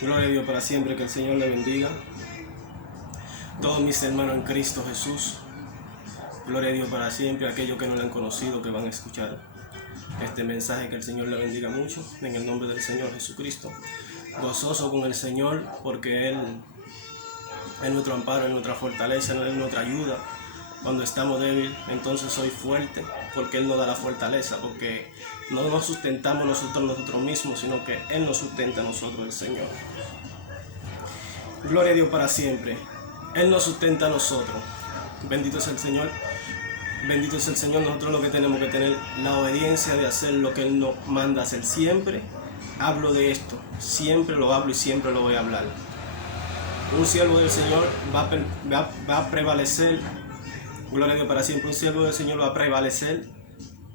Gloria a Dios para siempre, que el Señor le bendiga. Todos mis hermanos en Cristo Jesús. Gloria a Dios para siempre, aquellos que no le han conocido, que van a escuchar este mensaje, que el Señor le bendiga mucho, en el nombre del Señor Jesucristo. Gozoso con el Señor, porque Él es nuestro amparo, es nuestra fortaleza, Él es nuestra ayuda. Cuando estamos débiles, entonces soy fuerte, porque Él nos da la fortaleza, porque no nos sustentamos nosotros mismos, sino que Él nos sustenta a nosotros, el Señor. Gloria a Dios para siempre. Él nos sustenta a nosotros. Bendito es el Señor. Bendito es el Señor. Nosotros lo que tenemos que tener la obediencia de hacer lo que Él nos manda hacer. Siempre hablo de esto. Siempre lo hablo y siempre lo voy a hablar. Un siervo del Señor va a prevalecer. Gloria a Dios para siempre. Un siervo del Señor va a prevalecer.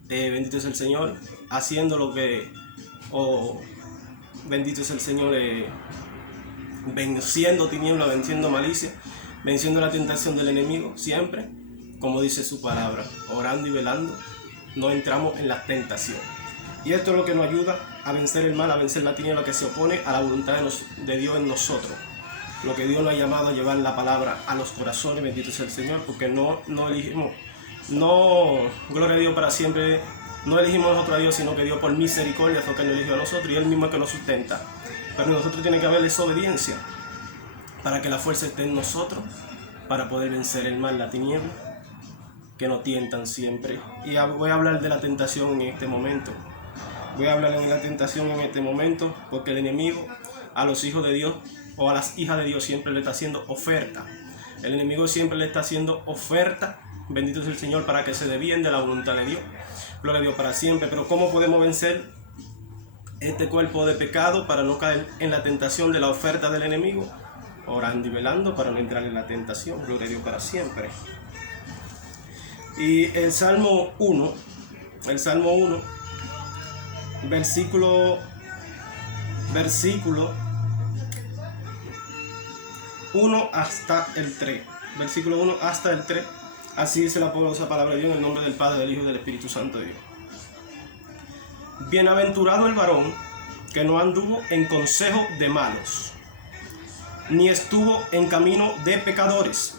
Bendito es el Señor. Haciendo lo que... bendito es el Señor. Venciendo tiniebla, venciendo malicia, venciendo la tentación del enemigo, siempre, como dice su palabra, orando y velando, no entramos en la tentación. Y esto es lo que nos ayuda a vencer el mal, a vencer la tiniebla que se opone a la voluntad de Dios en nosotros. Lo que Dios nos ha llamado a llevar la palabra a los corazones, bendito es el Señor, porque no elegimos, gloria a Dios para siempre, no elegimos nosotros a Dios, sino que Dios por misericordia fue que nos eligió a nosotros y Él mismo es que nos sustenta. Pero nosotros tiene que haber esa obediencia para que la fuerza esté en nosotros, para poder vencer el mal, la tiniebla, que nos tientan siempre. Y voy a hablar de la tentación en este momento. Voy a hablar de la tentación en este momento, porque el enemigo a los hijos de Dios o a las hijas de Dios siempre le está haciendo oferta. El enemigo siempre le está haciendo oferta, bendito es el Señor, para que se desvíen de la voluntad de Dios. Gloria a Dios para siempre. Pero ¿cómo podemos vencer este cuerpo de pecado para no caer en la tentación de la oferta del enemigo? Orando y velando para no entrar en la tentación. Gloria a Dios para siempre. Y el Salmo 1, versículo 1 hasta el 3. Versículo 1 hasta el 3. Así dice la poderosa palabra de Dios en el nombre del Padre, del Hijo y del Espíritu Santo de Dios. Bienaventurado el varón que no anduvo en consejo de malos, ni estuvo en camino de pecadores,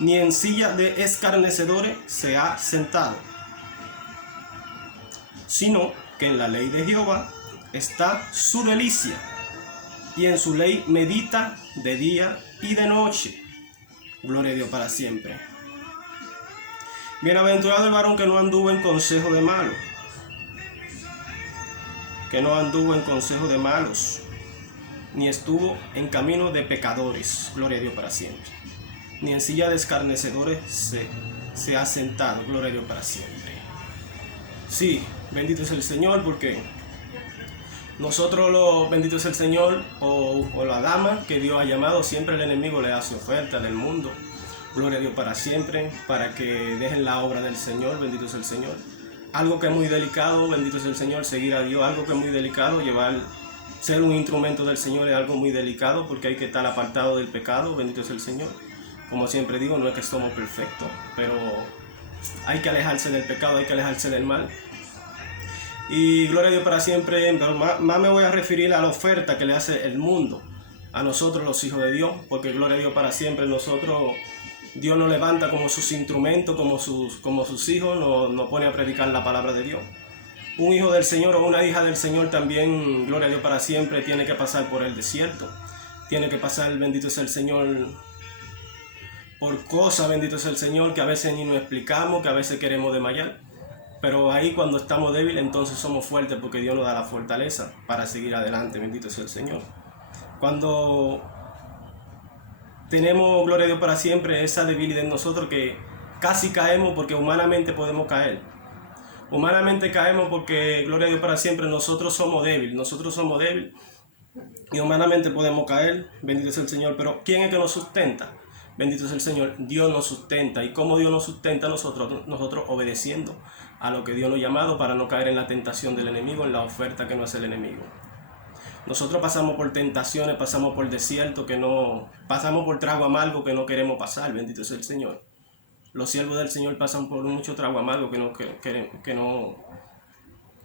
ni en silla de escarnecedores se ha sentado, sino que en la ley de Jehová está su delicia, y en su ley medita de día y de noche. Gloria a Dios para siempre. Bienaventurado el varón que no anduvo en consejo de malos, ni estuvo en camino de pecadores, gloria a Dios para siempre, ni en silla de escarnecedores se ha sentado, gloria a Dios para siempre. Sí, bendito es el Señor, porque nosotros, bendito es el Señor, o la dama que Dios ha llamado, siempre el enemigo le hace oferta del mundo, gloria a Dios para siempre, para que dejen la obra del Señor, bendito es el Señor. Algo que es muy delicado, bendito es el Señor, seguir a Dios. Algo que es muy delicado, ser un instrumento del Señor es algo muy delicado, porque hay que estar apartado del pecado, bendito es el Señor. Como siempre digo, no es que somos perfectos, pero hay que alejarse del pecado, hay que alejarse del mal. Y gloria a Dios para siempre, pero más me voy a referir a la oferta que le hace el mundo a nosotros los hijos de Dios, porque gloria a Dios para siempre, nosotros... Dios nos levanta como sus instrumentos, como sus hijos, nos pone a predicar la palabra de Dios. Un hijo del Señor o una hija del Señor también, gloria a Dios para siempre, tiene que pasar por el desierto. Tiene que pasar, bendito es el Señor, por cosas, bendito es el Señor, que a veces ni nos explicamos, que a veces queremos desmayar. Pero ahí cuando estamos débiles, entonces somos fuertes, porque Dios nos da la fortaleza para seguir adelante, bendito es el Señor. Cuando tenemos, gloria a Dios para siempre, esa debilidad en nosotros, que casi caemos, porque humanamente podemos caer. Humanamente caemos porque, gloria a Dios para siempre, nosotros somos débiles y humanamente podemos caer, bendito es el Señor. Pero ¿quién es que nos sustenta? Bendito es el Señor, Dios nos sustenta. ¿Y cómo Dios nos sustenta? Nosotros obedeciendo a lo que Dios nos ha llamado, para no caer en la tentación del enemigo, en la oferta que nos hace el enemigo. Nosotros pasamos por tentaciones, pasamos por desierto, pasamos por trago amargo que no queremos pasar, bendito es el Señor. Los siervos del Señor pasan por mucho trago amargo que no,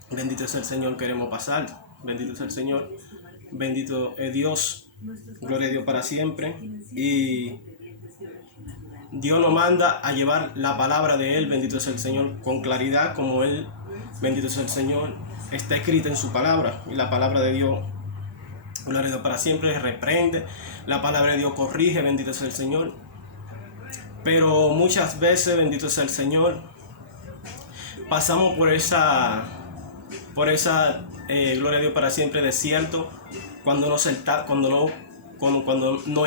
bendito es el Señor, queremos pasar, bendito es el Señor. bendito es Dios, gloria a Dios para siempre. Y Dios nos manda a llevar la palabra de Él, bendito es el Señor, con claridad, como Él, bendito es el Señor, está escrita en su palabra. Y la palabra de Dios, gloria a Dios para siempre, reprende, la palabra de Dios corrige, bendito es el Señor. Pero muchas veces, bendito es el Señor, pasamos por esa gloria a Dios para siempre desierto, cuando nos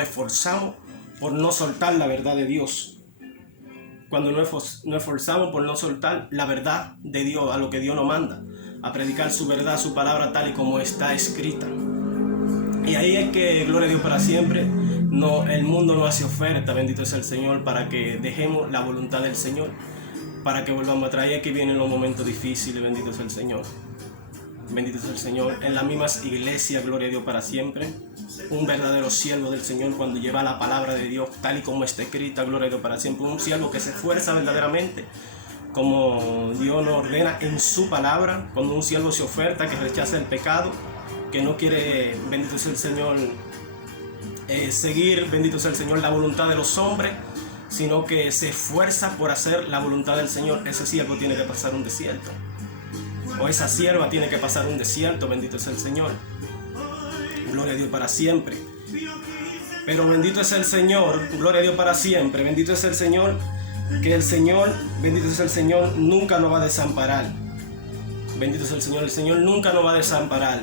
esforzamos por no soltar la verdad de Dios, cuando nos esforzamos por no soltar la verdad de Dios, a lo que Dios nos manda, a predicar su verdad, su palabra tal y como está escrita. Y ahí es que, gloria a Dios para siempre, el mundo nos hace oferta, bendito es el Señor, para que dejemos la voluntad del Señor, para que volvamos a traer. Que vienen los momentos difíciles, bendito es el Señor. Bendito es el Señor. En las mismas iglesias, gloria a Dios para siempre, un verdadero siervo del Señor, cuando lleva la palabra de Dios tal y como está escrita, gloria a Dios para siempre, un siervo que se esfuerza verdaderamente como Dios nos ordena en su palabra. Cuando un siervo se oferta, que rechaza el pecado, que no quiere, bendito es el Señor, seguir, bendito es el Señor, la voluntad de los hombres, sino que se esfuerza por hacer la voluntad del Señor, ese siervo tiene que pasar un desierto, o esa sierva tiene que pasar un desierto, bendito es el Señor, gloria a Dios para siempre. Pero bendito es el Señor, gloria a Dios para siempre, bendito es el Señor, que el Señor, bendito es el Señor, nunca nos va a desamparar. Bendito es el Señor nunca nos va a desamparar.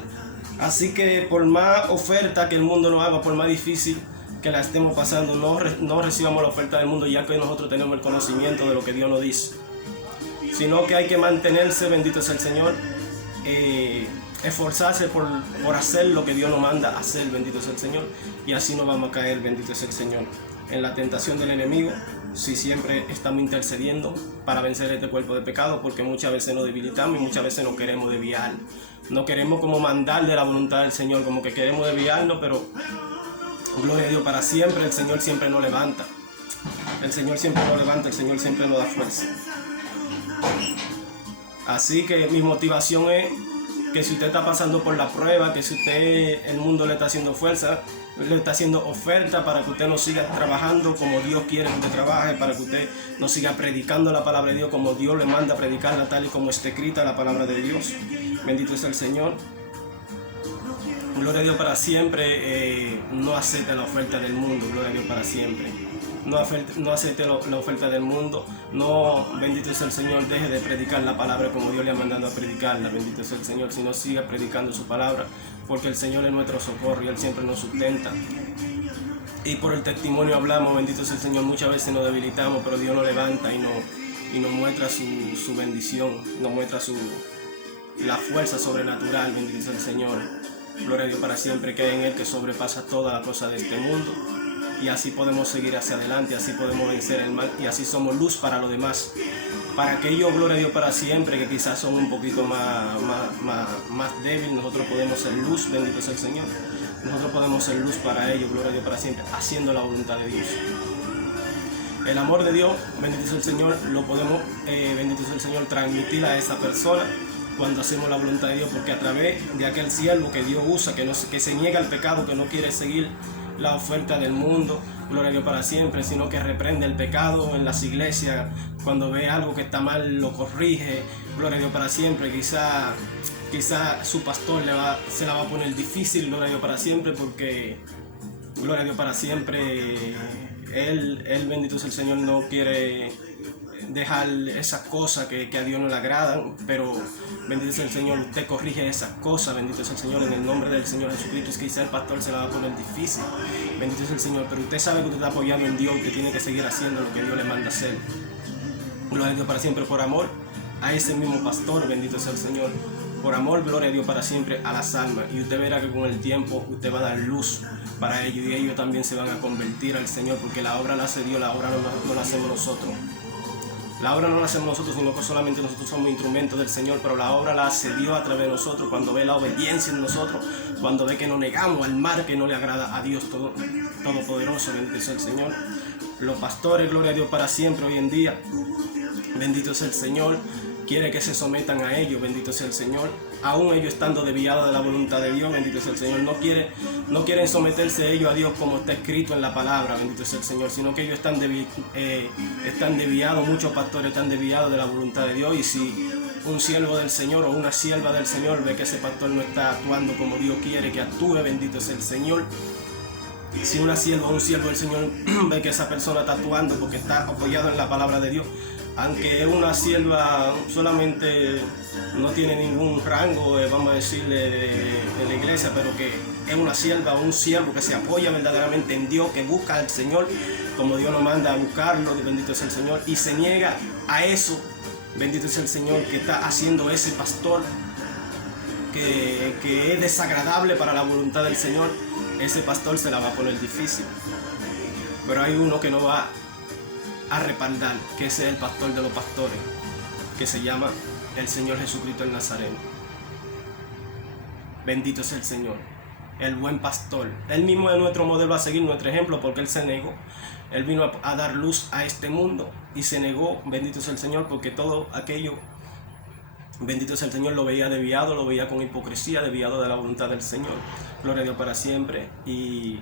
Así que por más oferta que el mundo nos haga, por más difícil que la estemos pasando, no recibamos la oferta del mundo, ya que nosotros tenemos el conocimiento de lo que Dios nos dice, sino que hay que mantenerse, bendito es el Señor, esforzarse por hacer lo que Dios nos manda hacer, bendito es el Señor, y así no vamos a caer, bendito es el Señor, en la tentación del enemigo, si siempre estamos intercediendo para vencer este cuerpo de pecado, porque muchas veces nos debilitamos y muchas veces no queremos desviar. No queremos como mandar de la voluntad del Señor, como que queremos desviarnos, pero gloria a Dios para siempre, el Señor siempre nos levanta. El Señor siempre nos levanta, el Señor siempre nos da fuerza. Así que mi motivación es que si usted está pasando por la prueba, que si el mundo le está haciendo fuerza, le está haciendo oferta para que usted no siga trabajando como Dios quiere que usted trabaje, para que usted no siga predicando la palabra de Dios como Dios le manda a predicarla, tal y como está escrita la palabra de Dios. Bendito es el Señor. Gloria a Dios para siempre. No acepte la oferta del mundo, gloria a Dios para siempre. No acepte la oferta del mundo. No, bendito es el Señor, deje de predicar la palabra como Dios le ha mandado a predicarla. Bendito es el Señor, sino siga predicando su palabra, porque el Señor es nuestro socorro y Él siempre nos sustenta. Y por el testimonio hablamos, bendito es el Señor, muchas veces nos debilitamos, pero Dios nos levanta y nos muestra su bendición, nos muestra la fuerza sobrenatural, bendito es el Señor. Gloria a Dios para siempre, que hay en Él que sobrepasa toda la cosa de este mundo. Y así podemos seguir hacia adelante, así podemos vencer el mal y así somos luz para los demás. Para aquellos, gloria a Dios para siempre, que quizás son un poquito más débiles, nosotros podemos ser luz, bendito es el Señor. Nosotros podemos ser luz para ellos, gloria a Dios para siempre, haciendo la voluntad de Dios. El amor de Dios, bendito es el Señor, lo podemos, bendito es el Señor, transmitir a esa persona cuando hacemos la voluntad de Dios, porque a través de aquel siervo que Dios usa, que se niega al pecado, que no quiere seguir la oferta del mundo, gloria a Dios para siempre, sino que reprende el pecado en las iglesias, cuando ve algo que está mal lo corrige, gloria a Dios para siempre. Quizá su pastor se la va a poner difícil, gloria a Dios para siempre, porque gloria a Dios para siempre, él bendito es el Señor, no quiere dejar esas cosas que a Dios no le agradan, pero bendito es el Señor, usted corrige esas cosas, bendito es el Señor, en el nombre del Señor Jesucristo. Es que quizá el pastor se la va a poner difícil, bendito es el Señor, pero usted sabe que usted está apoyando en Dios, usted tiene que seguir haciendo lo que Dios le manda hacer. Gloria a Dios para siempre, por amor a ese mismo pastor, bendito es el Señor, por amor, gloria a Dios para siempre a las almas, y usted verá que con el tiempo usted va a dar luz para ellos, y ellos también se van a convertir al Señor, porque la obra la hace Dios, la obra no la hacemos nosotros. La obra no la hacemos nosotros, sino que solamente nosotros somos instrumentos del Señor, pero la obra la hace Dios a través de nosotros, cuando ve la obediencia en nosotros, cuando ve que nos negamos al mal que no le agrada a Dios Todopoderoso, bendito es el Señor. Los pastores, gloria a Dios para siempre hoy en día, bendito es el Señor, quiere que se sometan a ellos, bendito sea el Señor, aún ellos estando desviados de la voluntad de Dios, bendito sea el Señor. No quieren someterse ellos a Dios como está escrito en la palabra, bendito sea el Señor, sino que ellos están desviados, muchos pastores están desviados de la voluntad de Dios. Y si un siervo del Señor o una sierva del Señor ve que ese pastor no está actuando como Dios quiere que actúe, bendito sea el Señor. Si una sierva o un siervo del Señor ve que esa persona está actuando porque está apoyado en la palabra de Dios, aunque es una sierva solamente no tiene ningún rango, vamos a decirle, de la iglesia, pero que es una sierva o un siervo que se apoya verdaderamente en Dios, que busca al Señor como Dios nos manda a buscarlo, bendito sea el Señor, y se niega a eso, bendito sea el Señor, que está haciendo ese pastor que es desagradable para la voluntad del Señor. Ese pastor se la va a poner difícil. Pero hay uno que no va a respaldar, que ese es el pastor de los pastores, que se llama el Señor Jesucristo el Nazareno. Bendito es el Señor, el buen pastor. Él mismo es nuestro modelo a seguir, nuestro ejemplo, porque Él se negó. Él vino a dar luz a este mundo y se negó, bendito es el Señor, porque todo aquello, bendito es el Señor, lo veía desviado, lo veía con hipocresía, desviado de la voluntad del Señor. Gloria a Dios para siempre. Y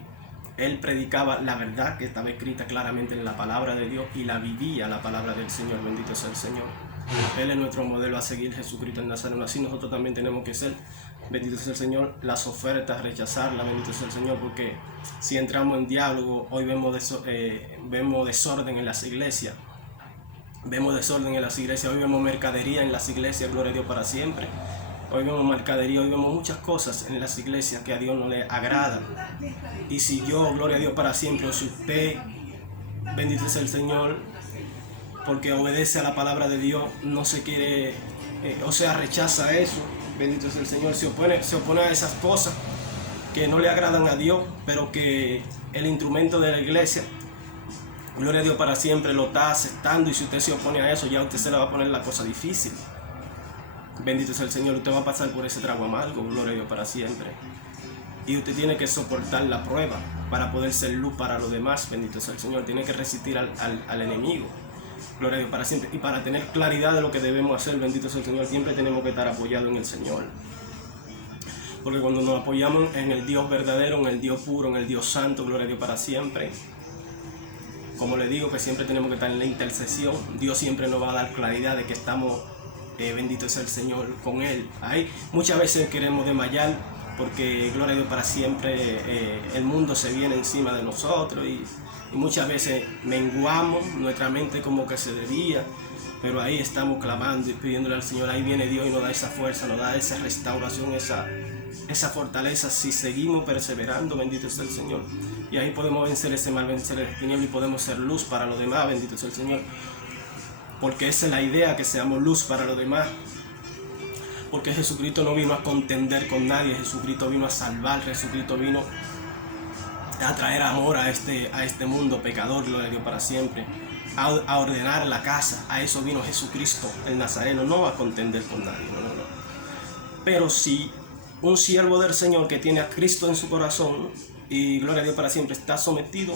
Él predicaba la verdad que estaba escrita claramente en la palabra de Dios y la vivía la palabra del Señor, bendito sea el Señor. Él es nuestro modelo a seguir, Jesucristo el Nazareno. Así nosotros también tenemos que ser, bendito sea el Señor, las ofertas, rechazarlas, bendito sea el Señor, porque si entramos en diálogo, hoy vemos desorden en las iglesias. Vemos desorden en las iglesias, hoy vemos mercadería en las iglesias, gloria a Dios para siempre. Hoy vemos mercadería, hoy vemos muchas cosas en las iglesias que a Dios no le agradan. Y si yo, gloria a Dios para siempre, o si usted, bendito sea el Señor, porque obedece a la palabra de Dios, no se quiere, rechaza eso, bendito sea el Señor, se opone a esas cosas que no le agradan a Dios, pero que el instrumento de la iglesia, gloria a Dios para siempre, lo está aceptando, y si usted se opone a eso, ya usted se le va a poner la cosa difícil. Bendito sea el Señor, usted va a pasar por ese trago amargo, gloria a Dios para siempre. Y usted tiene que soportar la prueba para poder ser luz para los demás, bendito sea el Señor. Tiene que resistir al enemigo, gloria a Dios para siempre. Y para tener claridad de lo que debemos hacer, bendito sea el Señor, siempre tenemos que estar apoyados en el Señor. Porque cuando nos apoyamos en el Dios verdadero, en el Dios puro, en el Dios santo, gloria a Dios para siempre, como le digo, que siempre tenemos que estar en la intercesión. Dios siempre nos va a dar claridad de que estamos, bendito sea el Señor, con Él. Ahí muchas veces queremos desmayar porque, gloria a Dios para siempre, el mundo se viene encima de nosotros y muchas veces menguamos nuestra mente como que se debía, pero ahí estamos clamando y pidiéndole al Señor. Ahí viene Dios y nos da esa fuerza, nos da esa restauración, esa fortaleza, si seguimos perseverando, bendito sea el Señor. Y ahí podemos vencer ese mal, vencer el tiniebla, y podemos ser luz para los demás, bendito sea el Señor. Porque esa es la idea, que seamos luz para los demás. Porque Jesucristo no vino a contender con nadie, Jesucristo vino a salvar, Jesucristo vino a traer amor a este mundo pecador, gloria a Dios para siempre. A ordenar la casa, a eso vino Jesucristo el Nazareno, no a contender con nadie, no. Pero si un siervo del Señor que tiene a Cristo en su corazón, y gloria a Dios para siempre, está sometido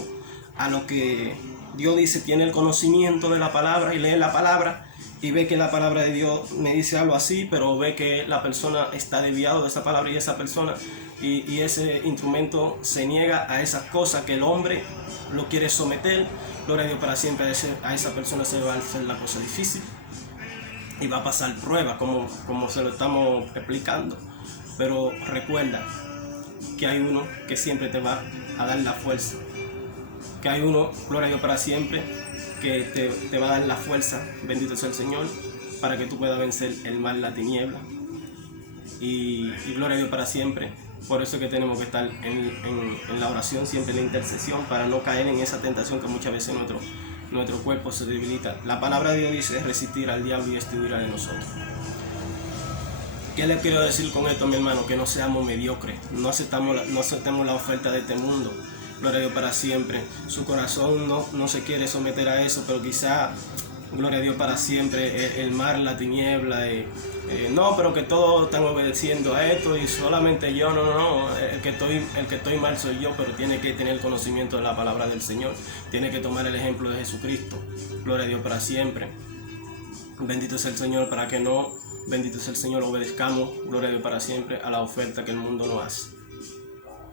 a lo que Dios dice, tiene el conocimiento de la palabra y lee la palabra y ve que la palabra de Dios me dice algo así, pero ve que la persona está desviado de esa palabra y esa persona y ese instrumento se niega a esas cosas que el hombre lo quiere someter, gloria a Dios para siempre, a esa persona se va a hacer la cosa difícil y va a pasar pruebas como se lo estamos explicando. Pero recuerda que hay uno que siempre te va a dar la fuerza, que hay uno, gloria a Dios para siempre, que te va a dar la fuerza, bendito sea el Señor, para que tú puedas vencer el mal, la tiniebla, y gloria a Dios para siempre. Por eso es que tenemos que estar en la oración, siempre en la intercesión, para no caer en esa tentación que muchas veces nuestro cuerpo se debilita. La palabra de Dios dice resistir al diablo y este huirá de nosotros. ¿Qué les quiero decir con esto, mi hermano? Que no seamos mediocres, no aceptemos la oferta de este mundo. Gloria a Dios para siempre. Su corazón no se quiere someter a eso, pero quizá, gloria a Dios para siempre, el mar, la tiniebla, no, pero que todos están obedeciendo a esto y solamente yo, no, el que estoy mal soy yo, pero tiene que tener conocimiento de la palabra del Señor, tiene que tomar el ejemplo de Jesucristo. Gloria a Dios para siempre. Bendito sea el Señor, para que no, bendito sea el Señor, obedezcamos, gloria a Dios para siempre, a la oferta que el mundo nos hace.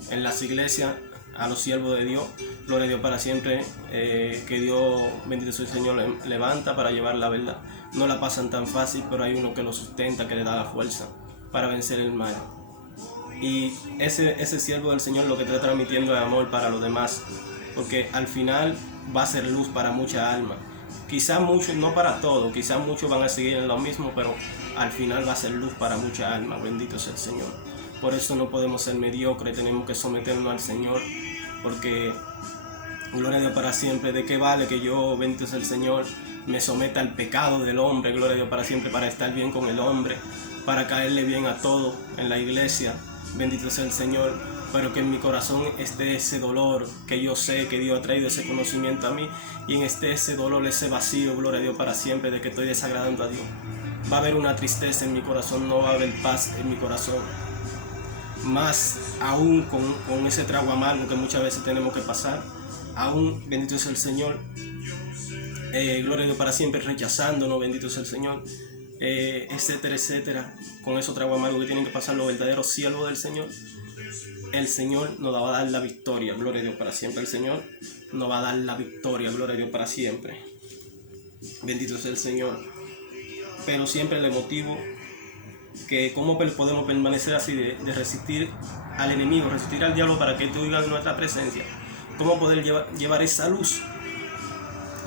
En las iglesias, a los siervos de Dios, gloria a Dios para siempre, que Dios, bendito sea el Señor, levanta para llevar la verdad. No la pasan tan fácil, pero hay uno que lo sustenta, que le da la fuerza para vencer el mal. Y ese siervo del Señor lo que está transmitiendo es amor para los demás, porque al final va a ser luz para muchas almas. Quizás muchos, no para todos, quizás muchos van a seguir en lo mismo, pero al final va a ser luz para muchas almas. Bendito sea el Señor. Por eso no podemos ser mediocres, tenemos que someternos al Señor, porque gloria a Dios para siempre. ¿De qué vale que yo, bendito sea el Señor, me someta al pecado del hombre? Gloria a Dios para siempre, para estar bien con el hombre, para caerle bien a todo en la iglesia. Bendito sea el Señor, pero que en mi corazón esté ese dolor, que yo sé que Dios ha traído ese conocimiento a mí, y en ese dolor, ese vacío, gloria a Dios para siempre, de que estoy desagradando a Dios. Va a haber una tristeza en mi corazón, no va a haber paz en mi corazón. Más aún con ese trago amargo que muchas veces tenemos que pasar, aún, bendito sea el Señor, gloria a Dios para siempre, rechazándonos, bendito sea el Señor, etcétera, etcétera, con esos tragos amargos que tienen que pasar los verdaderos siervos del Señor. El Señor nos va a dar la victoria, gloria a Dios para siempre. El Señor nos va a dar la victoria, gloria a Dios para siempre. Bendito sea el Señor. Pero siempre le motivo que cómo podemos permanecer así, de resistir al enemigo, resistir al diablo para que Él oiga nuestra presencia. Cómo poder llevar esa luz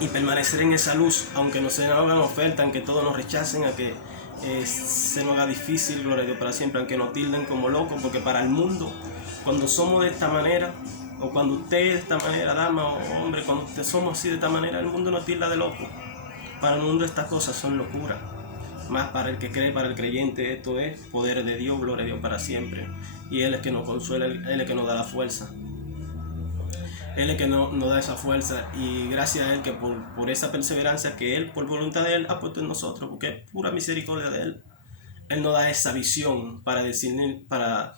y permanecer en esa luz, aunque no se nos hagan ofertas, aunque todos nos rechacen, aunque se nos haga difícil, gloria a Dios para siempre, aunque nos tilden como locos, porque para el mundo, cuando somos de esta manera, o cuando usted es de esta manera, dama o hombre, cuando somos así de esta manera, el mundo nos tilda de loco. Para el mundo estas cosas son locura. Más para el que cree, para el creyente, esto es poder de Dios, gloria a Dios para siempre. Y Él es que nos consuela, Él es que nos da la fuerza. Él es que nos da esa fuerza, y gracias a Él que por esa perseverancia que Él, por voluntad de Él, ha puesto en nosotros, porque es pura misericordia de Él. Él nos da esa visión para discernir, para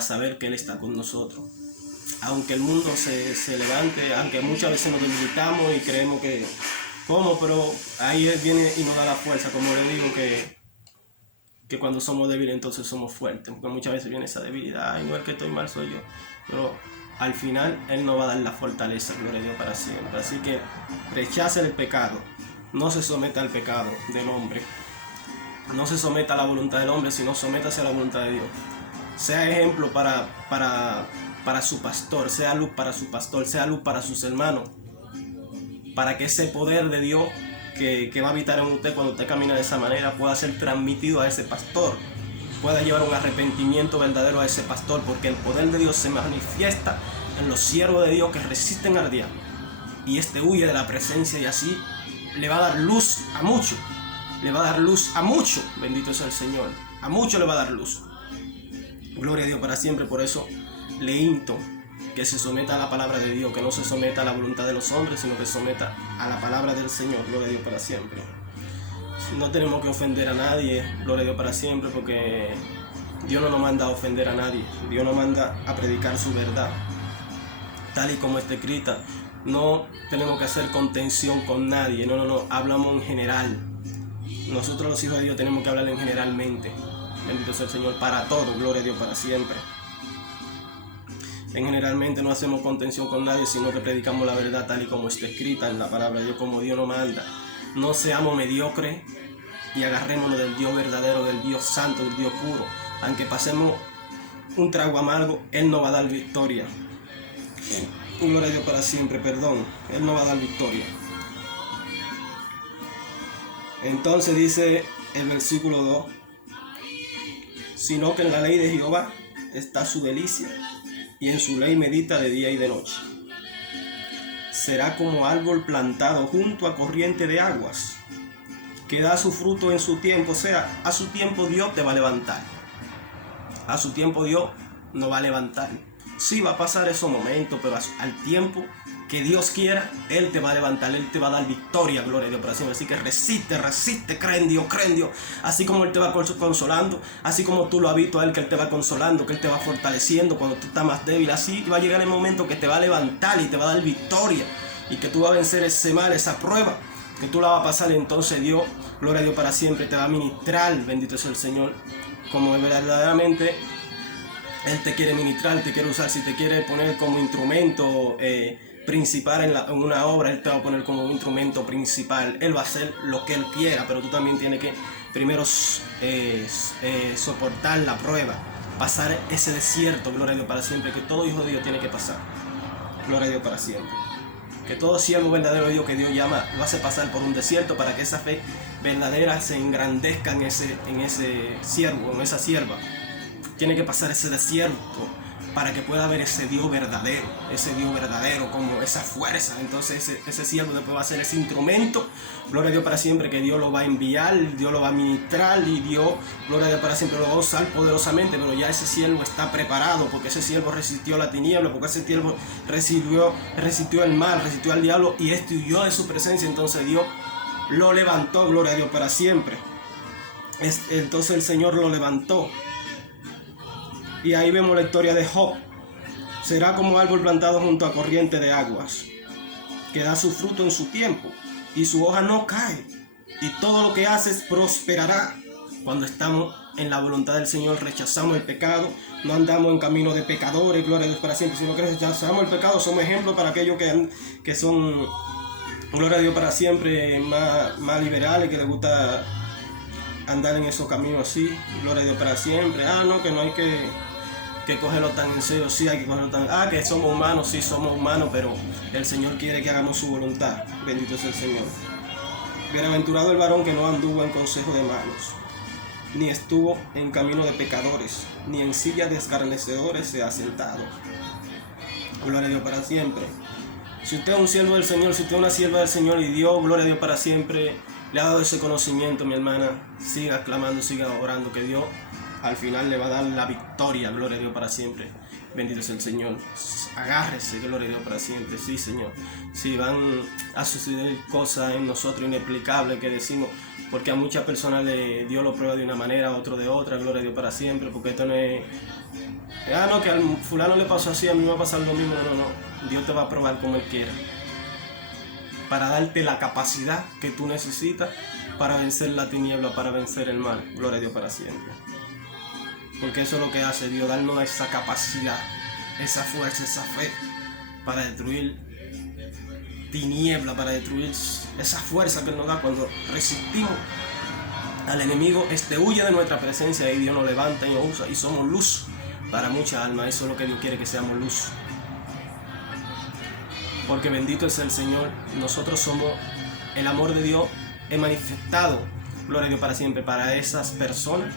saber que Él está con nosotros. Aunque el mundo se levante, aunque muchas veces nos debilitamos y creemos que ¿cómo? Pero ahí Él viene y nos da la fuerza, como le digo, que cuando somos débiles entonces somos fuertes, porque muchas veces viene esa debilidad, ay, no es que estoy mal, soy yo, pero al final Él nos va a dar la fortaleza, gloria a Dios para siempre. Así que rechace el pecado, no se someta al pecado del hombre, no se someta a la voluntad del hombre, sino sométase a la voluntad de Dios. Sea ejemplo para su pastor, sea luz para su pastor, sea luz para sus hermanos, para que ese poder de Dios que va a habitar en usted cuando usted camina de esa manera pueda ser transmitido a ese pastor, pueda llevar un arrepentimiento verdadero a ese pastor, porque el poder de Dios se manifiesta en los siervos de Dios que resisten al diablo, y este huye de la presencia, y así le va a dar luz a muchos, le va a dar luz a muchos, bendito sea el Señor, a muchos le va a dar luz, gloria a Dios para siempre. Por eso le insto que se someta a la palabra de Dios, que no se someta a la voluntad de los hombres, sino que se someta a la palabra del Señor, gloria a Dios para siempre. No tenemos que ofender a nadie, gloria a Dios para siempre, porque Dios no nos manda a ofender a nadie, Dios nos manda a predicar su verdad, tal y como está escrita. No tenemos que hacer contención con nadie, no, hablamos en general. Nosotros los hijos de Dios tenemos que hablar en generalmente, bendito sea el Señor, para todo, gloria a Dios para siempre. En generalmente no hacemos contención con nadie, sino que predicamos la verdad tal y como está escrita en la palabra de Dios, como Dios nos manda. No seamos mediocres y agarrémonos del Dios verdadero, del Dios santo, del Dios puro. Aunque pasemos un trago amargo, Él nos va a dar victoria. Gloria a Dios para siempre, perdón. Él nos va a dar victoria. Entonces dice el versículo 2, sino que en la ley de Jehová está su delicia, y en su ley medita de día y de noche. Será como árbol plantado junto a corriente de aguas, que da su fruto en su tiempo. O sea, a su tiempo Dios te va a levantar. A su tiempo Dios nos va a levantar. Sí va a pasar esos momentos, pero al tiempo que Dios quiera, Él te va a levantar, Él te va a dar victoria, gloria a Dios para siempre. Así que resiste, cree en Dios. Así como Él te va consolando, así como tú lo has visto a Él, que Él te va consolando, que Él te va fortaleciendo cuando tú estás más débil. Así va a llegar el momento que te va a levantar y te va a dar victoria, y que tú vas a vencer ese mal, esa prueba, que tú la vas a pasar, entonces Dios, gloria a Dios para siempre, te va a ministrar, bendito sea el Señor, como verdaderamente Él te quiere ministrar, te quiere usar. Si te quiere poner como instrumento principal en una obra, Él te va a poner como un instrumento principal. Él va a hacer lo que Él quiera, pero tú también tienes que primero soportar la prueba, pasar ese desierto, gloria a Dios para siempre, que todo hijo de Dios tiene que pasar, gloria a Dios para siempre. Que todo siervo verdadero de Dios que Dios llama lo hace pasar por un desierto para que esa fe verdadera se engrandezca en ese siervo, en esa sierva. Tiene que pasar ese desierto para que pueda haber ese Dios verdadero, como esa fuerza. Entonces ese siervo después va a ser ese instrumento, gloria a Dios para siempre, que Dios lo va a enviar, Dios lo va a ministrar y Dios, gloria a Dios para siempre, lo va a usar poderosamente. Pero ya ese siervo está preparado, porque ese siervo resistió la tiniebla, porque ese siervo resistió el mal, resistió al diablo y huyó de su presencia. Entonces Dios lo levantó, gloria a Dios para siempre. Entonces el Señor lo levantó. Y ahí vemos la historia de Job. Será como árbol plantado junto a corriente de aguas, que da su fruto en su tiempo, y su hoja no cae, y todo lo que haces prosperará. Cuando estamos en la voluntad del Señor, rechazamos el pecado, no andamos en camino de pecadores, gloria a Dios para siempre, sino que rechazamos el pecado, somos ejemplos para aquellos que son, gloria a Dios para siempre, más liberales, que les gusta andar en esos caminos así, gloria a Dios para siempre. No, que no hay que cogerlo tan en serio, sí hay que cogerlo tan... que somos humanos, sí somos humanos, pero el Señor quiere que hagamos su voluntad, bendito sea el Señor. Bienaventurado el varón que no anduvo en consejo de malos, ni estuvo en camino de pecadores, ni en silla de escarnecedores se ha sentado. Gloria a Dios para siempre. Si usted es un siervo del Señor, si usted es una sierva del Señor y Dios, gloria a Dios para siempre, le ha dado ese conocimiento, mi hermana, siga clamando, siga orando, que Dios al final le va a dar la victoria, gloria a Dios para siempre. Bendito sea el Señor. Agárrese, gloria a Dios para siempre. Sí, Señor. Si van a suceder cosas en nosotros inexplicables que decimos, porque a muchas personas Dios lo prueba de una manera, a otro de otra, gloria a Dios para siempre, porque esto no es... no, que al fulano le pasó así, a mí me va a pasar lo mismo. No. Dios te va a probar como Él quiera, para darte la capacidad que tú necesitas para vencer la tiniebla, para vencer el mal. Gloria a Dios para siempre. Porque eso es lo que hace Dios, darnos esa capacidad, esa fuerza, esa fe, para destruir tiniebla, para destruir esa fuerza que Él nos da cuando resistimos al enemigo. Huye de nuestra presencia y Dios nos levanta y nos usa y somos luz para muchas almas. Eso es lo que Dios quiere, que seamos luz. Porque bendito es el Señor, nosotros somos el amor de Dios manifestado, gloria a Dios para siempre, para esas personas.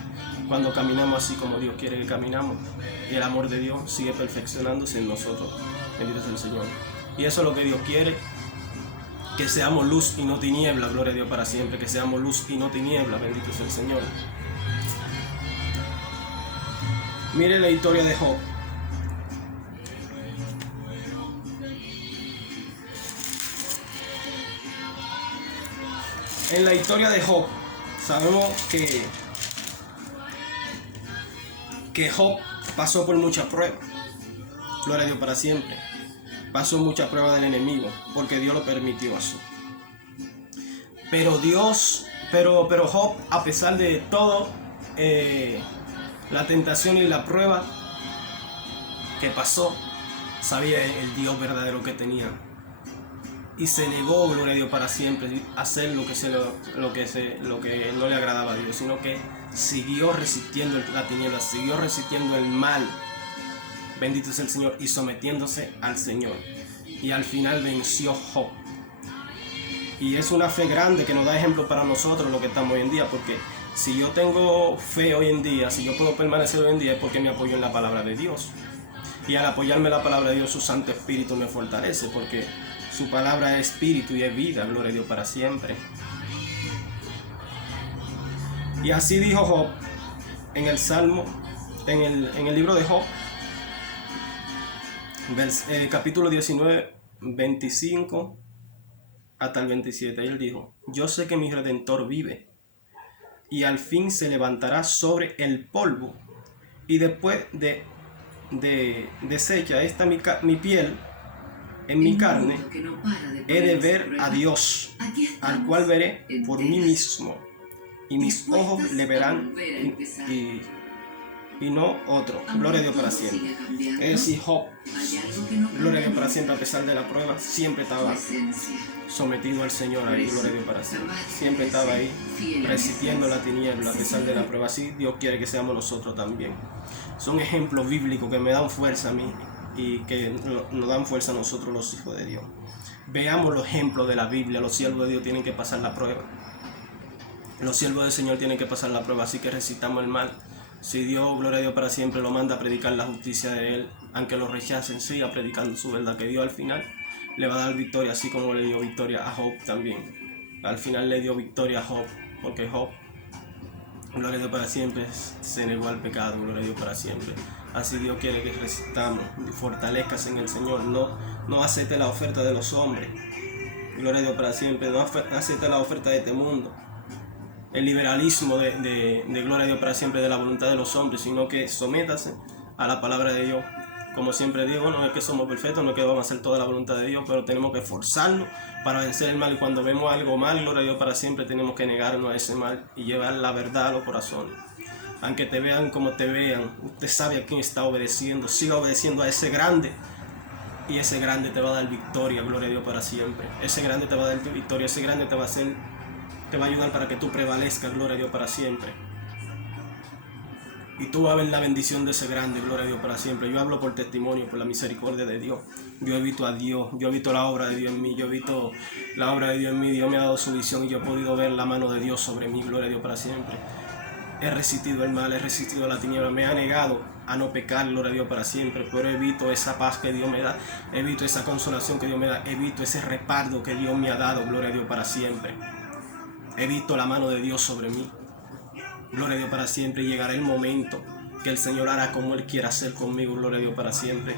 Cuando caminamos así como Dios quiere que caminamos, y el amor de Dios sigue perfeccionándose en nosotros. Bendito es el Señor. Y eso es lo que Dios quiere, que seamos luz y no tiniebla, gloria a Dios para siempre, que seamos luz y no tiniebla, bendito es el Señor. Mire la historia de Job. En la historia de Job, sabemos que Job pasó por muchas pruebas, gloria a Dios para siempre. Pasó muchas pruebas del enemigo, porque Dios lo permitió así. Pero Job, a pesar de todo, la tentación y la prueba que pasó, sabía el Dios verdadero que tenía. Y se negó, gloria a Dios para siempre, a hacer lo que no le agradaba a Dios, sino que siguió resistiendo la tiniebla, siguió resistiendo el mal. Bendito es el Señor, y sometiéndose al Señor. Y al final venció Job. Y es una fe grande que nos da ejemplo para nosotros, lo que estamos hoy en día, porque si yo tengo fe hoy en día, si yo puedo permanecer hoy en día, es porque me apoyo en la palabra de Dios. Y al apoyarme en la palabra de Dios, su Santo Espíritu me fortalece, porque su palabra es espíritu y es vida, gloria a Dios para siempre. Y así dijo Job en el Salmo, en el libro de Job, capítulo 19, 25 hasta el 27. Ahí él dijo: yo sé que mi Redentor vive, y al fin se levantará sobre el polvo, y después de deshecha esta mi piel, En mi carne he de ver a Dios, al cual veré por mí mismo, y mis ojos le verán y no otro. Gloria a Dios para siempre. Es decir, Job, gloria a Dios para siempre, a pesar de la prueba, siempre estaba sometido al Señor ahí, gloria a Dios para siempre. Siempre estaba ahí, resistiendo la tiniebla a pesar de la prueba. Así Dios quiere que seamos nosotros también. Son ejemplos bíblicos que me dan fuerza a mí y que nos dan fuerza a nosotros los hijos de Dios. Veamos los ejemplos de la Biblia. Los siervos de Dios tienen que pasar la prueba. Los siervos del Señor tienen que pasar la prueba, así que resistamos el mal. Si Dios, gloria a Dios para siempre, lo manda a predicar la justicia de Él, aunque lo rechacen, siga predicando su verdad, que Dios al final le va a dar victoria, así como le dio victoria a Job también. Al final le dio victoria a Job, porque Job, gloria a Dios para siempre, se negó al pecado, gloria a Dios para siempre. Así Dios quiere que resistamos, fortalezcas en el Señor, no acepte la oferta de los hombres, gloria a Dios para siempre, no acepte la oferta de este mundo. El liberalismo de gloria a Dios para siempre de la voluntad de los hombres, sino que sométase a la palabra de Dios. Como siempre digo, no es que somos perfectos, no es que vamos a hacer toda la voluntad de Dios, pero tenemos que esforzarnos para vencer el mal. Y cuando vemos algo mal, gloria a Dios para siempre, tenemos que negarnos a ese mal y llevar la verdad a los corazones. Aunque te vean como te vean, usted sabe a quién está obedeciendo. Siga obedeciendo a ese grande, y ese grande te va a dar victoria, gloria a Dios para siempre. Ese grande te va a dar victoria, ese grande te va a ayudar para que tú prevalezcas, gloria a Dios para siempre. Y tú vas a ver la bendición de ese grande, gloria a Dios para siempre. Yo hablo por testimonio, por la misericordia de Dios. Yo he visto a Dios, yo he visto la obra de Dios en mí, yo he visto la obra de Dios en mí. Dios me ha dado su visión y yo he podido ver la mano de Dios sobre mí, gloria a Dios para siempre. He resistido el mal, he resistido la tiniebla, me ha negado a no pecar, gloria a Dios para siempre, pero he visto esa paz que Dios me da, he visto esa consolación que Dios me da, he visto ese respaldo que Dios me ha dado, gloria a Dios para siempre. He visto la mano de Dios sobre mí, gloria a Dios para siempre, y llegará el momento que el Señor hará como Él quiera hacer conmigo, gloria a Dios para siempre.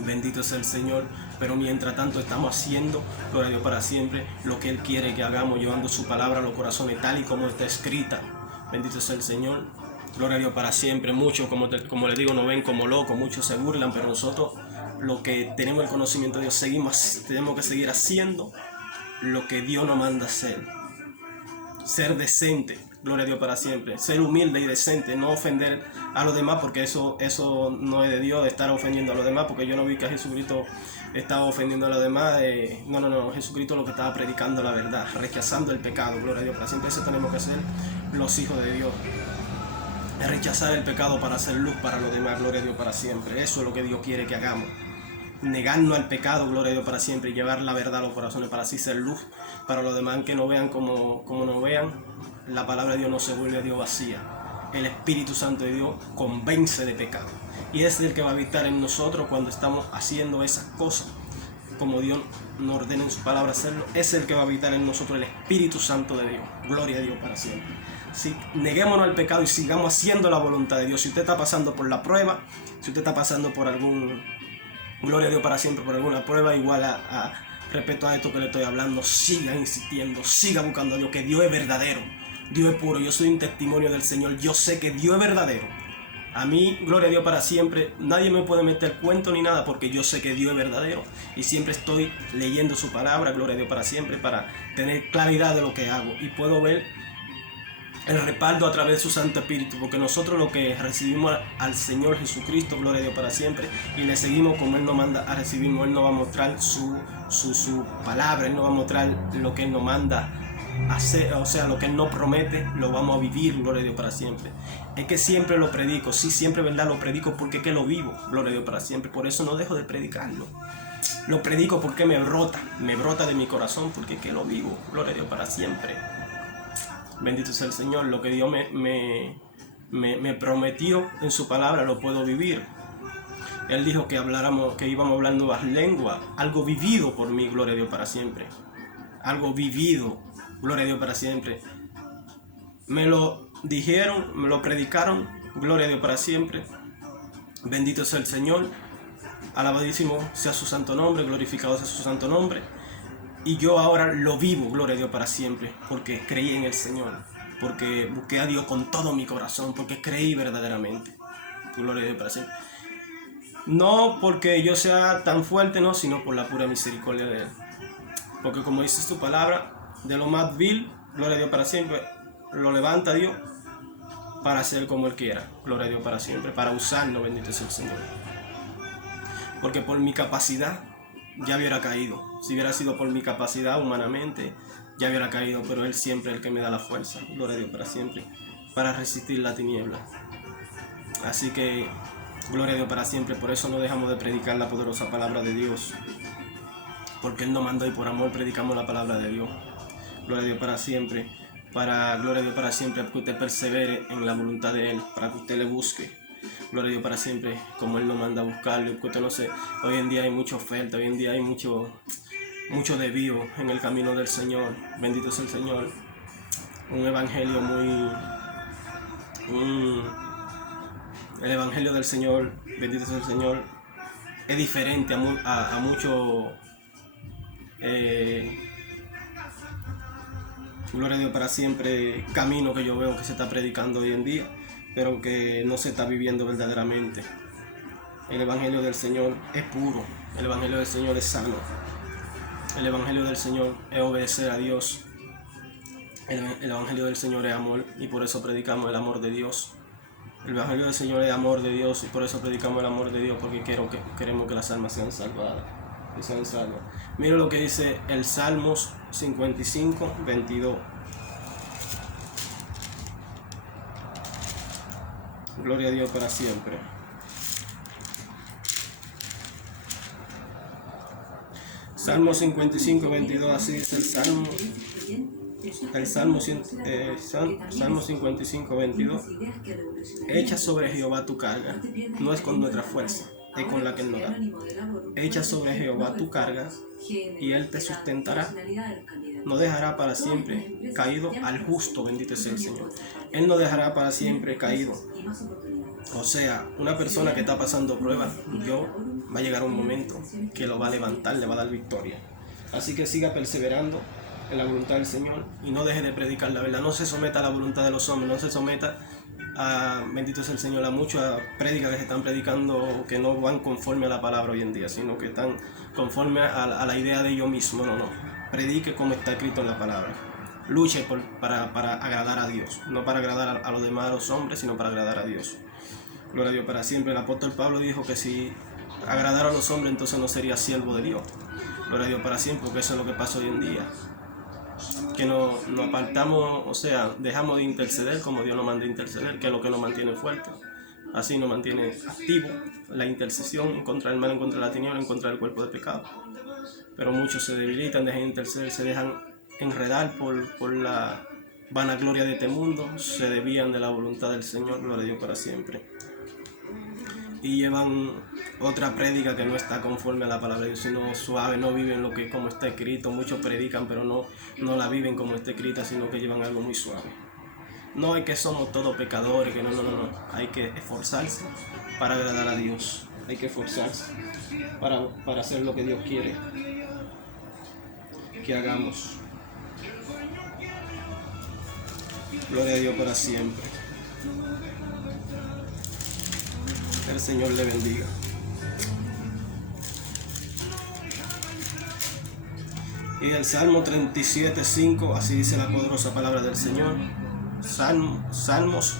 Bendito sea el Señor, pero mientras tanto estamos haciendo, gloria a Dios para siempre, lo que Él quiere que hagamos, llevando su palabra a los corazones tal y como está escrita. Bendito sea el Señor, gloria a Dios para siempre. Muchos, como les digo, nos ven como locos, muchos se burlan, pero nosotros, los que tenemos el conocimiento de Dios, tenemos que seguir haciendo lo que Dios nos manda hacer. Ser decente, gloria a Dios para siempre. Ser humilde y decente, no ofender a los demás, porque eso no es de Dios, de estar ofendiendo a los demás, porque yo no vi que Jesucristo estaba ofendiendo a los demás. No, Jesucristo lo que estaba predicando la verdad, rechazando el pecado, gloria a Dios para siempre. Eso tenemos que hacer los hijos de Dios. Rechazar el pecado para hacer luz para los demás, gloria a Dios para siempre. Eso es lo que Dios quiere que hagamos. Negarnos al pecado, gloria a Dios para siempre, y llevar la verdad a los corazones para así ser luz para los demás, que no vean como nos vean. La palabra de Dios no se vuelve a Dios vacía. El Espíritu Santo de Dios convence de pecado, y es el que va a habitar en nosotros cuando estamos haciendo esas cosas como Dios nos ordena en su palabra hacerlo. Es el que va a habitar en nosotros, el Espíritu Santo de Dios. Gloria a Dios para siempre. Si neguémonos al pecado y sigamos haciendo la voluntad de Dios. Si usted está pasando por la prueba, si usted está pasando por gloria a Dios para siempre, por alguna prueba, igual respecto a esto que le estoy hablando, siga insistiendo, siga buscando a Dios, que Dios es verdadero, Dios es puro. Yo soy un testimonio del Señor, yo sé que Dios es verdadero. A mí, gloria a Dios para siempre, nadie me puede meter cuento ni nada, porque yo sé que Dios es verdadero y siempre estoy leyendo su palabra, gloria a Dios para siempre, para tener claridad de lo que hago, y puedo ver el respaldo a través de su Santo Espíritu, porque nosotros lo que recibimos al Señor Jesucristo, gloria a Dios para siempre, y le seguimos como Él nos manda a recibirnos. Él nos va a mostrar su palabra, Él nos va a mostrar lo que Él nos manda hacer, o sea, lo que Él nos promete, lo vamos a vivir, gloria a Dios para siempre. Es que siempre lo predico, sí, siempre, verdad, lo predico porque es que lo vivo, gloria a Dios para siempre. Por eso no dejo de predicarlo. Lo predico porque me brota de mi corazón, porque es que lo vivo, gloria a Dios para siempre. Bendito sea el Señor, lo que Dios me prometió en su palabra lo puedo vivir. Él dijo que íbamos a hablar nuevas lenguas, algo vivido por mí, gloria a Dios para siempre. Algo vivido, gloria a Dios para siempre. Me lo dijeron, me lo predicaron, gloria a Dios para siempre. Bendito sea el Señor, alabadísimo sea su santo nombre, glorificado sea su santo nombre. Y yo ahora lo vivo, gloria a Dios para siempre, porque creí en el Señor, porque busqué a Dios con todo mi corazón, porque creí verdaderamente. Gloria a Dios para siempre. No porque yo sea tan fuerte, no, sino por la pura misericordia de Él. Porque como dice su palabra, de lo más vil, gloria a Dios para siempre, lo levanta Dios para hacer como Él quiera. Gloria a Dios para siempre, para usarlo, bendito sea el Señor. Porque por mi capacidad ya hubiera caído. Si hubiera sido por mi capacidad humanamente, ya hubiera caído, pero Él siempre es el que me da la fuerza, gloria a Dios para siempre, para resistir la tiniebla. Así que, gloria a Dios para siempre, por eso no dejamos de predicar la poderosa palabra de Dios, porque Él nos mandó y por amor predicamos la palabra de Dios. Gloria a Dios para siempre, gloria a Dios para siempre, que usted persevere en la voluntad de Él, para que usted le busque. Gloria a Dios para siempre, como Él nos manda a buscarlo. Porque usted no sé, hoy en día hay mucha oferta, hoy en día hay mucho desvío en el camino del Señor. Bendito sea el Señor. Un evangelio el evangelio del Señor, bendito sea el Señor, es diferente a mucho. Gloria a Dios para siempre, camino que yo veo que se está predicando hoy en día, pero que no se está viviendo verdaderamente. El evangelio del Señor es puro, el evangelio del Señor es sano, el evangelio del Señor es obedecer a Dios, el evangelio del Señor es amor, y por eso predicamos el amor de Dios. El evangelio del Señor es amor de Dios, y por eso predicamos el amor de Dios, porque queremos que las almas sean salvadas, que sean salvas. Mira lo que dice el Salmos 55, 22. Gloria a Dios para siempre. Salmo 55, 22, así dice el Salmo. Salmo 55, 22. Echa sobre Jehová tu carga, no es con nuestra fuerza, es con la que Él nos da. Echa sobre Jehová tu carga, y Él te sustentará. No dejará para siempre caído al justo, bendito sea el Señor. Él no dejará para siempre caído. O sea, una persona que está pasando pruebas, va a llegar un momento que lo va a levantar, le va a dar victoria. Así que siga perseverando en la voluntad del Señor y no deje de predicar la verdad. No se someta a la voluntad de los hombres, no se someta a, bendito sea el Señor, a muchas prédicas que se están predicando que no van conforme a la palabra hoy en día, sino que están conforme a la idea de ellos mismos. No. Predique como está escrito en la palabra. Luche para agradar a Dios, no para agradar a los demás, a los hombres, sino para agradar a Dios. Gloria a Dios para siempre. El apóstol Pablo dijo que si agradara a los hombres, entonces no sería siervo de Dios. Gloria a Dios para siempre, porque eso es lo que pasa hoy en día. Que nos apartamos, o sea, dejamos de interceder como Dios nos manda a interceder, que es lo que nos mantiene fuertes. Así nos mantiene activo la intercesión en contra del mal, en contra de la tiniebla, en contra del cuerpo de pecado. Pero muchos se debilitan, dejan de interceder, se dejan enredar por la vanagloria de este mundo, se desvían de la voluntad del Señor, gloria a Dios para siempre. Y llevan otra prédica que no está conforme a la palabra de Dios, sino suave, no viven lo que como está escrito. Muchos predican, pero no la viven como está escrita, sino que llevan algo muy suave. No es que somos todos pecadores, que no. Hay que esforzarse para agradar a Dios. Hay que esforzarse para hacer lo que Dios quiere que hagamos. Gloria a Dios para siempre. El Señor le bendiga. Y el Salmo 37:5, así dice la poderosa palabra del Señor. Salmos,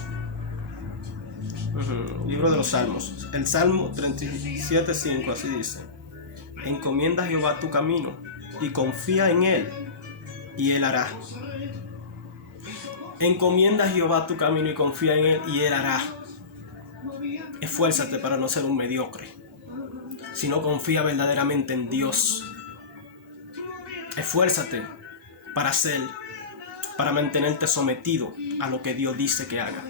libro de los Salmos. El Salmo 37:5, así dice: encomienda a Jehová tu camino y confía en Él, y Él hará. Encomienda a Jehová tu camino y confía en Él, y Él hará. Esfuérzate para no ser un mediocre, sino confía verdaderamente en Dios. Esfuérzate para mantenerte sometido a lo que Dios dice que haga.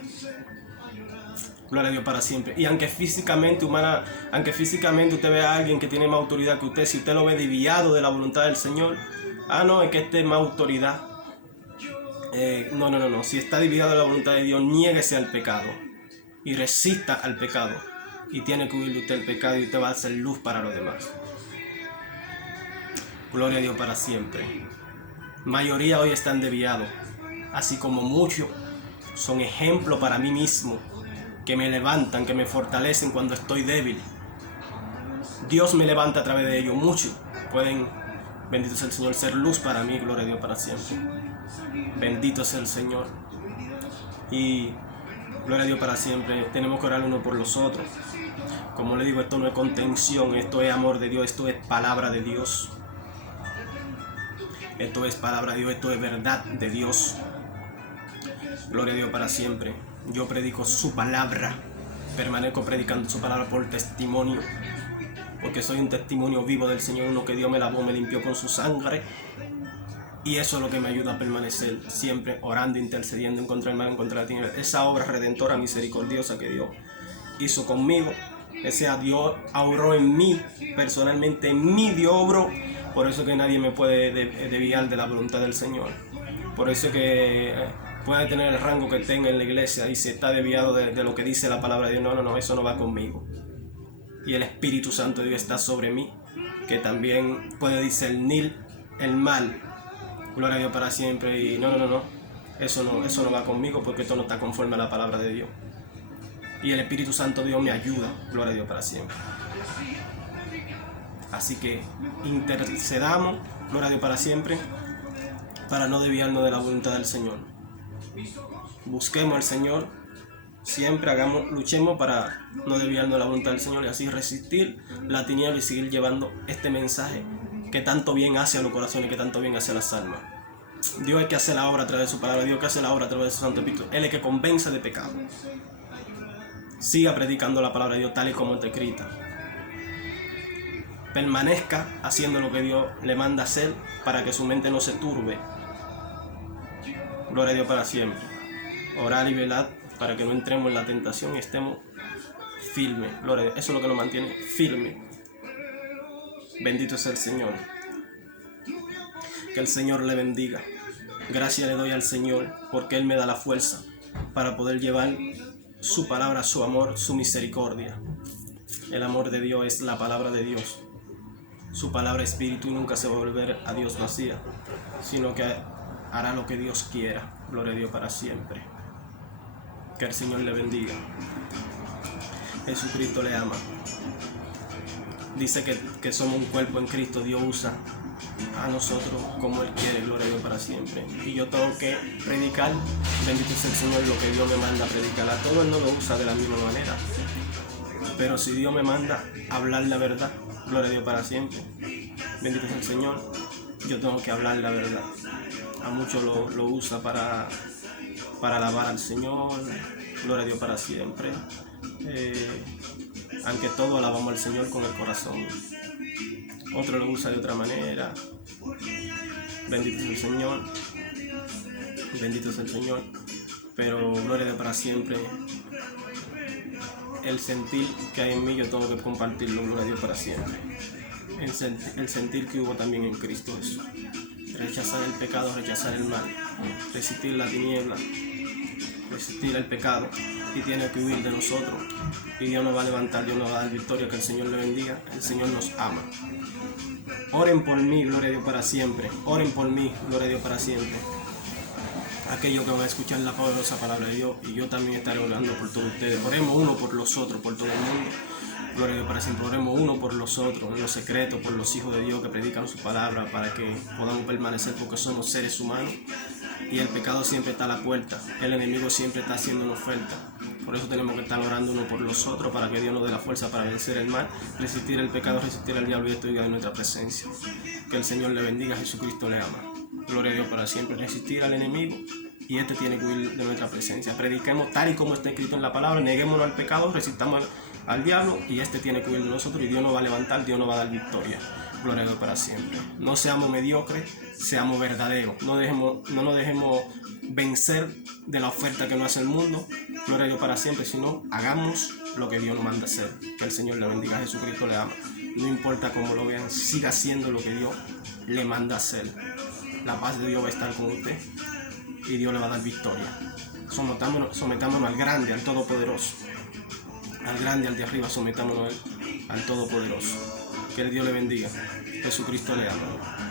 Gloria a Dios para siempre. Y aunque físicamente usted vea a alguien que tiene más autoridad que usted, si usted lo ve desviado de la voluntad del Señor, no, es que este es más autoridad. No. Si está desviado de la voluntad de Dios, niéguese al pecado y resista al pecado. Y tiene que huir de usted el pecado, y usted va a ser luz para los demás. Gloria a Dios para siempre. Mayoría hoy están desviados, así como muchos son ejemplo para mí mismo, que me levantan, que me fortalecen cuando estoy débil. Dios me levanta a través de ellos. Muchos pueden, bendito sea el Señor, ser luz para mí, gloria a Dios para siempre. Bendito sea el Señor. Y gloria a Dios para siempre. Tenemos que orar uno por los otros. Como le digo, esto no es contención, esto es amor de Dios, esto es palabra de Dios. Esto es palabra de Dios, esto es verdad de Dios. Gloria a Dios para siempre. Yo predico su palabra, permanezco predicando su palabra por testimonio, porque soy un testimonio vivo del Señor, uno que Dios me lavó, me limpió con su sangre. Y eso es lo que me ayuda a permanecer siempre orando, intercediendo en contra del mal, en contra de la tiniebla. Esa obra redentora, misericordiosa que Dios hizo conmigo, ese Dios obró en mí, personalmente en mí Dios obró. Por eso que nadie me puede desviar de la voluntad del Señor. Por eso que puede tener el rango que tenga en la iglesia y si está desviado de lo que dice la palabra de Dios, no, eso no va conmigo. Y el Espíritu Santo de Dios está sobre mí, que también puede discernir el mal. Gloria a Dios para siempre. Y no, eso no va conmigo, porque esto no está conforme a la palabra de Dios. Y el Espíritu Santo de Dios me ayuda, gloria a Dios para siempre. Así que intercedamos, gloria a Dios para siempre, para no desviarnos de la voluntad del Señor. Busquemos al Señor, siempre luchemos para no desviarnos de la voluntad del Señor y así resistir la tiniebla y seguir llevando este mensaje que tanto bien hace a los corazones, que tanto bien hace a las almas. Dios es que hace la obra a través de su palabra, Dios es que hace la obra a través de su Santo Espíritu. Él es que convence de pecado. Siga predicando la palabra de Dios tal y como está escrita. Permanezca haciendo lo que Dios le manda hacer para que su mente no se turbe. Gloria a Dios para siempre. Orar y velar para que no entremos en la tentación y estemos firmes. Gloria a Dios. Eso es lo que nos mantiene firmes. Bendito sea el Señor. Que el Señor le bendiga. Gracias le doy al Señor porque Él me da la fuerza para poder llevar su palabra, su amor, su misericordia. El amor de Dios es la palabra de Dios. Su palabra espíritu y nunca se va a volver a Dios vacía, sino que hará lo que Dios quiera. Gloria a Dios para siempre. Que el Señor le bendiga. Jesucristo le ama. Dice que somos un cuerpo en Cristo. Dios usa a nosotros como Él quiere. Gloria a Dios para siempre. Y yo tengo que predicar, bendito sea el Señor, lo que Dios me manda a predicar. A todo Él no lo usa de la misma manera, pero si Dios me manda a hablar la verdad, gloria a Dios para siempre, bendito sea el Señor, yo tengo que hablar la verdad. A muchos lo usa para alabar al Señor, gloria a Dios para siempre. Aunque todos alabamos al Señor con el corazón, otro lo usa de otra manera. Bendito sea el Señor, bendito sea el Señor, pero gloria a Dios para siempre. El sentir que hay en mí yo tengo que compartirlo, gloria a Dios para siempre. El sentir que hubo también en Cristo Jesús. Rechazar el pecado, rechazar el mal, resistir la tiniebla, resistir el pecado, y tiene que huir de nosotros. Y Dios nos va a levantar, Dios nos va a dar victoria. Que el Señor le bendiga, el Señor nos ama. Oren por mí, gloria a Dios para siempre. Oren por mí, gloria a Dios para siempre. Aquellos que van a escuchar la poderosa palabra de Dios, y yo también estaré orando por todos ustedes. Oremos uno por los otros, por todo el mundo. Gloria a Dios para siempre. Oremos uno por los otros, en los secretos, por los hijos de Dios que predican su palabra, para que podamos permanecer, porque somos seres humanos y el pecado siempre está a la puerta. El enemigo siempre está haciendo una oferta. Por eso tenemos que estar orando uno por los otros, para que Dios nos dé la fuerza para vencer el mal, resistir el pecado, resistir al diablo y esto de nuestra presencia. Que el Señor le bendiga, Jesucristo le ama. Gloria a Dios para siempre. Resistir al enemigo, y este tiene que huir de nuestra presencia. Prediquemos tal y como está escrito en la palabra, neguémonos al pecado, resistamos al diablo, y este tiene que huir de nosotros, y Dios nos va a levantar, Dios nos va a dar victoria. Gloria a Dios para siempre. No seamos mediocres, seamos verdaderos. No nos dejemos vencer de la oferta que nos hace el mundo. Gloria a Dios para siempre, sino hagamos lo que Dios nos manda hacer. Que el Señor le bendiga, Jesucristo le ama. No importa cómo lo vean, siga haciendo lo que Dios le manda hacer. La paz de Dios va a estar con usted y Dios le va a dar victoria. Sometámonos al grande, al todopoderoso. Al grande, al de arriba, sometámonos al todopoderoso. Que el Dios le bendiga. Jesucristo le ama.